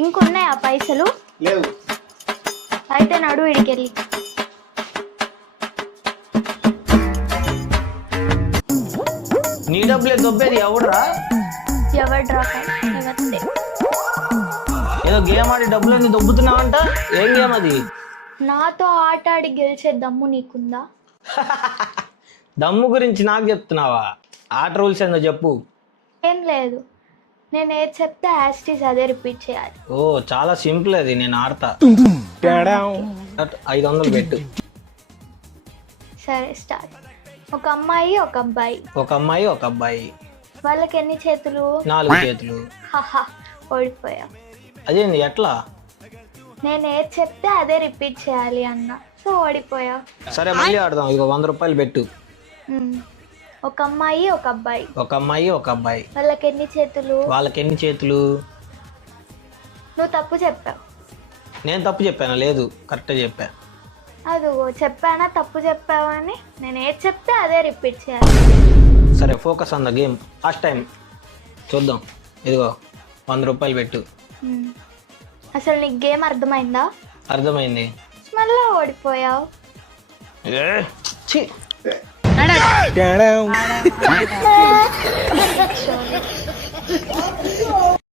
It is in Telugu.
ఇంకున్నాయా పైసలు? లేవు. అయితే నడు ఇడికెళ్ళి. నీ డబ్బులే దొబ్బేది ఎవడురా? ఎవడ్రా? ఏదో గేమ్ ఆడి డబ్బులన్నీ దొబ్బుతున్నావంట. ఏం గేమ్ అది? నాతో ఆట ఆడి గెలిచే దమ్ము నీకుందా? దమ్ము గురించి నాకు చెప్తున్నావా? ఆట రూల్స్ ఏందో చెప్పు. ఏం లేదు, నేను ఏది చెప్తే యాస్టీస్ అదే రిపీట్ చేయాలి. ఓ చాలా సింపుల్ అది, నేను ఆడతా. 500 పెట్టు. సరే స్టార్ట్. ఒక అమ్మాయి ఒక అబ్బాయి. ఒక అమ్మాయి ఒక అబ్బాయి. వాళ్ళకి ఎన్ని చేతులు? 4 చేతులు. హహా, ఓడిపోయా. అదేంది ఎట్లా? నేను ఏది చెప్తే అదే రిపీట్ చేయాలి అన్న, సో ఓడిపోయా. సరే మళ్ళీ ఆడదాం. ఇక 100 రూపాయలు పెట్టు. ఒక అమ్మాయి ఒక అబ్బాయి. ఒక అమ్మాయి ఒక అబ్బాయి. వాళ్ళకి ఎన్ని చేతులు? వాళ్ళకి ఎన్ని చేతులు? నువ్వు తప్పు చెప్పావు. నేను తప్పు చెప్పానా? లేదు, కరెక్ట్గా చెప్పా. అదిగో చెప్పానా తప్పు చెప్పావని. నేను ఏది చెప్తే అదే రిపీట్ చేయాలి. సరే focus on the game. First time చూద్దాం. ఇదిగో 100 రూపాయలు పెట్టు. అసలు నీకు గేమ్ అర్థమైందా? అర్థమైంది. మళ్ళా ఓడిపోయావు. ఛీ. Down.